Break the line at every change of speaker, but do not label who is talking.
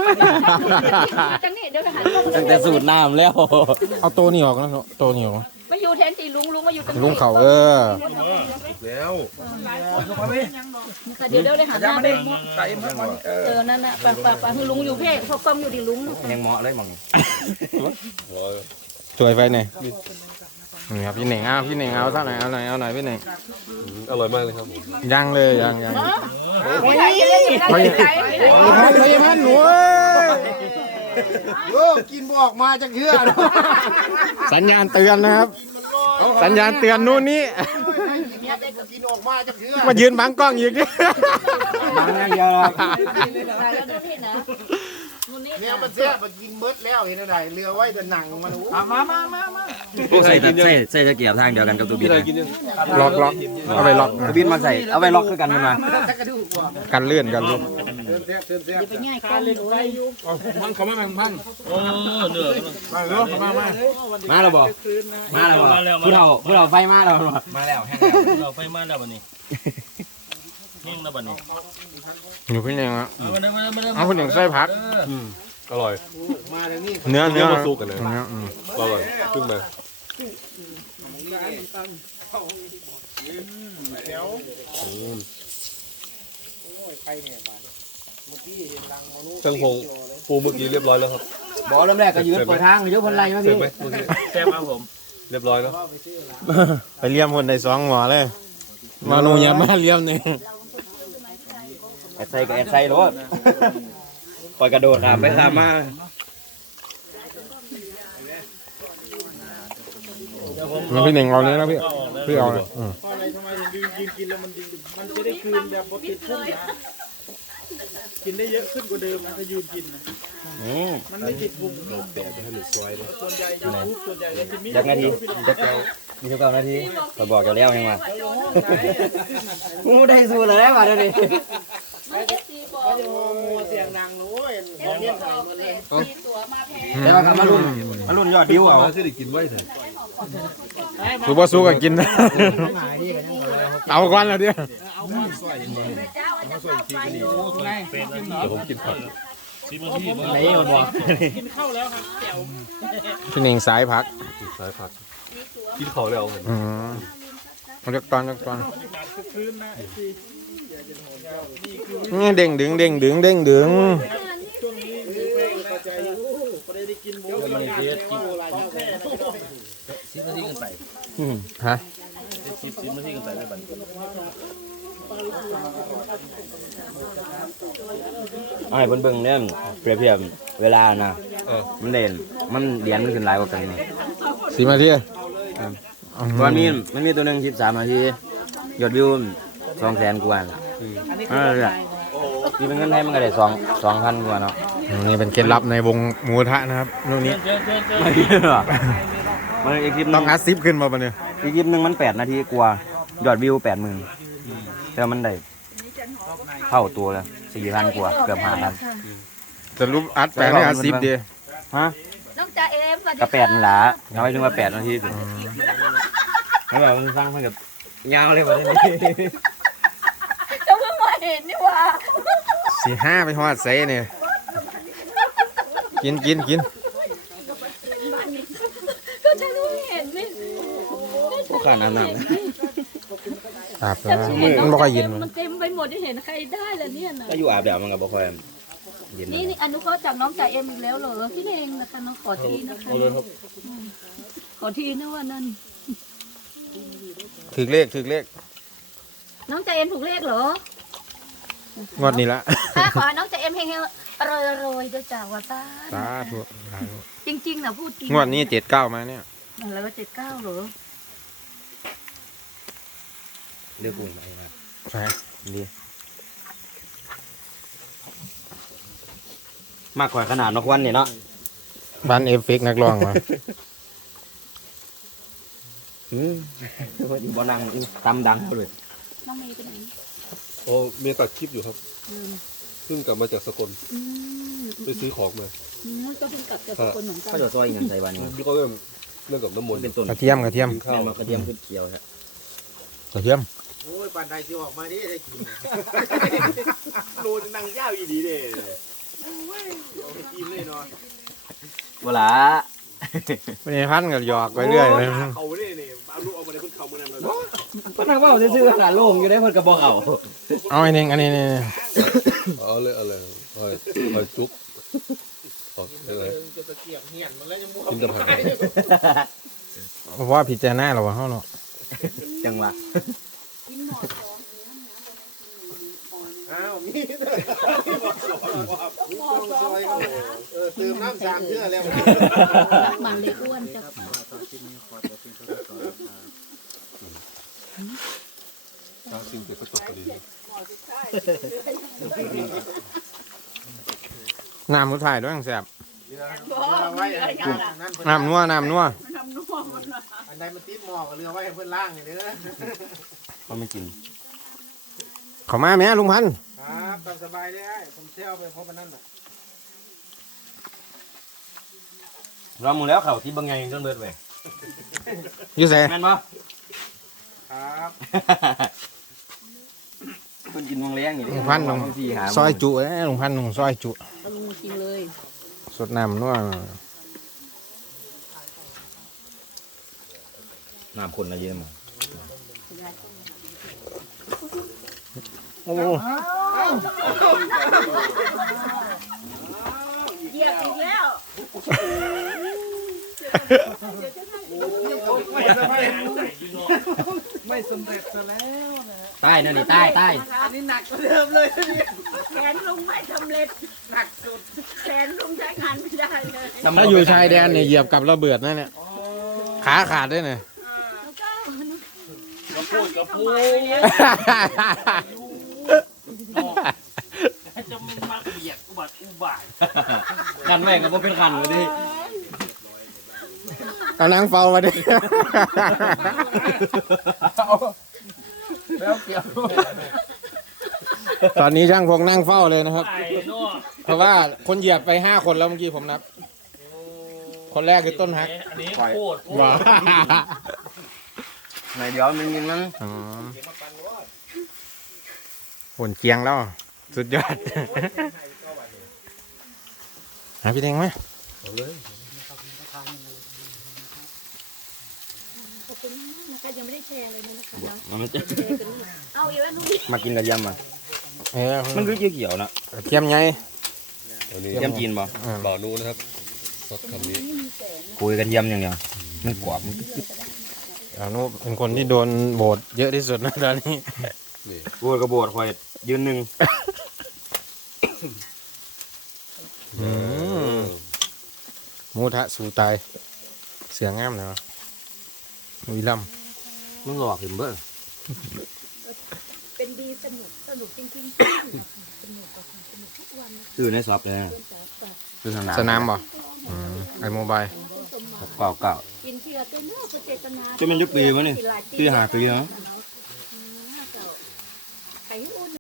จังนี่เดี๋ยวหัน
ตั้งแต่สูตรน้ำแล้ว
เอาตัวนี้ออกแล้วตัวนี้ออก
มาอยู่แทนตีลุงมาอยู่ตรงนี้
ลุงเขา
แล้ว
เดี๋ยวเลยหันหน้าไป
ใส่มัน
นั่นน่ะป่าคือลุงอยู่เพ่พอกล้องอยู่ที่ลุง
ยังเหมาะเลยมอง
ช่วยไฟหน่อยนี่ครับพี่เหน่งพี่เหน่งเอาสักหน่อยเอาหน่อยพี่เหน่ง
อร่อยมากเลยครับ
ยังเลยยัง
ไม่ใช่ไม่ใช่
พันหนูกินบอกมาจากเชื่อสัญญาณเตือนนะครับ สัญญาณเตือนนู่นนี่มายืนบังกล้องอีกดิ
บางอย่างเดียวครับ
เนี่ยมันเสียมันกินเบิดแล้วเห็นอะไรเรือไว้แต่หนังมัน
ใส่ตะเกียบทางเดียวกันกับตัวบิน
ล็อกเอาไปล็อก
ตัวบินมาใส่เอาไปล็อกคือกันมันมา
กันเลื่อนกันลูก
ไปง่ายกันเลยอยู่
มันเขาไม่แบ่งพัน
โอ้เหนื่อย
มาแล้วมา
แล้วบอกผู้เฒ่าไฟมาแล้ว
มาแล้วแห้ง
เราไฟมาแล้วบัดนี้แห้งแล้วบัดนี้
อยู่พี่เหน่งอ่ะ
เอา
พี่เหน่งใส่ผัก
อร่อย
เนื้อ
มาสู้กันเลยอร่อยขึ้นมาจังพงปูเมื่อกี้เรียบร้อยแล้วครับ
บอกเริ่มแรกก็ยืดเปิดทางยืดพันไรมาพี่
แซ่บครับผม
เรียบร้อยแล้ว
ไปเลี้ยมคนใน2หมอเลยมาหนูอย่ามาเลี้ยมนี่
แอดใส่กับแอดใส่รถปล่อยกระโดดไปข้ามมา
พี่เหน่งเอาเลยนะพี่เอาเลย
ทำไมถึงยืนกินแล้วมันจะได้คืนแบบปกติพุ่งกินได้เยอะขึ้นกว่าเดิมนะถ้ายืนกินนะมันไม่ติดพุงส่วนใหญ่ยูทูบส่วนใหญ่เลยจะมี
จักนาทีจักมีเท่านาทีไปบอกจะแล้วยังไงกูได้สู้เลยมาเดี๋ยวนี้
เสียงดังนู้นเนี่ยถ่ายมาเลย
แต่ว่ามารุ่นยอดดิวเอา
ที่ได้กินไว้เถอะ
สู้บ่สู้ก็กินนะเอาก่อนแล้วเดี๋ยว
เดี๋ยวผมกินผัก
ไหนมันบอก
กินข้าวแล้วครับแจ๋ว
พี่เหน่งสายผัก
สายผักกินเขาแล้วผม
เลือกตอน
คืนนะสิ
นี่เด้งดึง
ช่วงนี้เพลงเข้าใจอยู่ก็ได้กินหมูมันเยอะกินอะไรเท่าแค่
10 นาทีกันไป
ฮะ
10 นาทีกันไปไม่บัด
ไอ้เบิ่งเนี่ยเปรียบเทียบเวลานะมันเด่นมันเดียนมันขึ้นหลายกว่ากันนี่
4 นาที
มันมีตัวหนึ่ง13 นาทียอดวิว200,000 กว่าที่เป็นเงินไทยมันก็ได้2,000 กว่าเนาะ
นี่เป็นเคล็ดลับในวงหมูทะนะครับนู่นนี้
ไม่หรอมันอีกคลิป
ต้องอัดซิปขึ้นมาปะเนี่ย
อีกคลิปนึงมัน8 นาทีกว่ายอดวิว 80,000แต่มันได้เท่าตัวเลย4,000 กว่าเกือบ5,000
จะรูปอัด8ให้อัด10ดี
ฮะ
น้องจ่าเอ็ม
ก็8นั่นล่ะเอาไว้ถึงว่า8 นาทีสิแล้วแบบมันสร้างมันกับยาวเลยว่ะนี่
จะเพิ่งมาเห็นนี่ว่า
4-5ไปฮอดใส่เนี่ยกิน
ก็จะรู้เห็นนี่
พวกข้าน้ำ
อาบแล้วมันบ่ค่อยเย็น
มันเต็มไปหมดที่เห็นใครได้แล้วเนี่ยนะ
ก็อยู่อาบแดดมันก็บ่ค่อยเย็น
นี่อนุเคราะห์จากน้องจ่าเอ็มอีกแล้วเหรอพี่เองนะคะน้องขอทีนะคะขอทีนะว่านั่น
ถึกเลข
น้องจ่าเอ็มถูกเลขเหรอง
วดนี้ละ
ขอน้องจ่าเอ็มเฮงๆโรยด้วยจ่าว่าต้า
สาธุ
จริงๆนะพูดจริง
งวดนี้79มาเนี่ย
แล้วก็79เหรอ
เลือกกลุ่มไปครับ
ใช่
ดีมากกว่าขนาดนกวันนี่เนาะ
บ้านเอฟเฟกนักร้องมา
อยู่บ่นั่งตำดังเลย
น้องเมย์ไปไหน
โอ้เมียตัดคลิปอยู่ครับเพิ่งกลับมาจากสกลไปซื้อของมา
ก็เพิ่งกลับจากสกลเหมือนกัน
ก็จะซอยเงินใส่วันนี้
พี่ก็เรื่องกับน้ำมนต์
เป็นต้น
กระเทียม
กิน
แม่
ข้าว
มากระเทียมขึ้นเขียวครับ
กระเทียม
โอ้ยปานใดที่ออกมาดิได้กินรูจะนั่งยาวอีดีเด้
เวลา
ไม่ได้พันกับหยอกไปเรื่อยเลย
เขาเนี่ยนี่เอาลูกเอามาในพื้นเขาเมื่อนั้นเลย
ก็นั่งว่าซื้อขนาดโล่งอยู่ได้เพิ่นกระบอกเอา
เอาไอ้เน่งอันนี้นี่
เอาเลยเอาเลยเอาจุ๊บเอาเลย
จะตะเกียบเหี่ยนมันแล้วยังมัว
กินกับผัก
เพราะว่าพิจารณาหรอวะเขาเนาะ
จังหวะ
อ้าวมีตื่มน้ำสามเชื่อแล้ว
มันเลยอ้วนจะ
ตาสิ่งเด็กก็จบพอดี
น้ำรถไฟด้วยแซ่บ
ไว้นั่น
น้ำนัวน้ำนัว
อันใดมันติดหมอกเรือไว้ให้เพื่อนล่างนี่เด้อ
เขาไม่กิน
เขามาแม่ลุงพันธุ์
ครับตามสบายได้ผมเที่ยวไปพบมันนั่นน่ะ
เราหมดแล้วเขาที่บางไงจนเบิดไป
อยู่ใส่
แม่นปะ
ครับ
คนกินมังเลี้ยงอยู่
ลุงพันธุ์ลุงซอยจุนะลุงพันธุ์ลุงซอยจุ
เอาลุงมากินเลย
สดน้ำนัว
น้ำคนละเยอะมั้ง
โอ้
เหยียบอีกแล้ว
ไม่สำเร็จซะแล้วนะ
ใต้นั่นนี่ใต้
อันนี้หนักกว่าเดิมเลยเนี่ย
แขนลุงไม่สำเร็จ
หนักสุด
แขนลุงใช้งานไม่ได้เลย
ถ้าอยู่ชายแดนเนี่ยเหยียบกับระเบิดนั่นเนี่ยขาขาดด้วยเนี่ย
แล้วก็
กระพูจะมึงมาเบียดอุบาท
คันแม่งก็บ่เป็นคันเลยดิ
เอานางเฝ้ามาดิตอนนี้ช่างพงนั่งเฝ้าเลยนะครับ
ไอ้นอ
เพราะว่าคนเหยียบไป5 คนแล้วเมื่อกี้ผมนับ คนแรกคือต้นฮัก
อันนี้โคตร
ว้า
ไหนเดี๋ยวมันกินมัน
ผลเกียงแล้ว สุดยอด หาพี่เด้งไหม
เอาเลย
ขอบคุณมากนะคะยังไม่ได้แชร์เลยนะคะเนาะ
มันจะ
แชร์กันเอาอีกแล้วนุ่ม
มากินกระเทียมอ่ะ
เออ
มันคือเขียวๆนะ
เทียมไง
อันนี้
กระเทียมจีนป่ะ
บ่าวนู้นะครับสดคำนี้
คุยกระเทียมอย่างเดียวมันกรอบมันกึ๊บ
อนุเป็นคนที่โดนโบดเยอะที่สุดนะตอนนี้
นี่
โบดกระโบดคอยยืนหนึ่ง
มูทะสู่ตาย เสียงงามเลยวะวิลัม
มันหลอกเห็นเบ้อ
เป็นดีสนุกจริงๆสนุกทุกวัน
คือในซอฟเลยนะคือสนาม
สนามบ่ไอโมบาย
เก่า
กินเชื่อเต้นเนื้อเจตนา
จะมันยุคปีมั้ยนี่ปีหาปีเนาะ
เ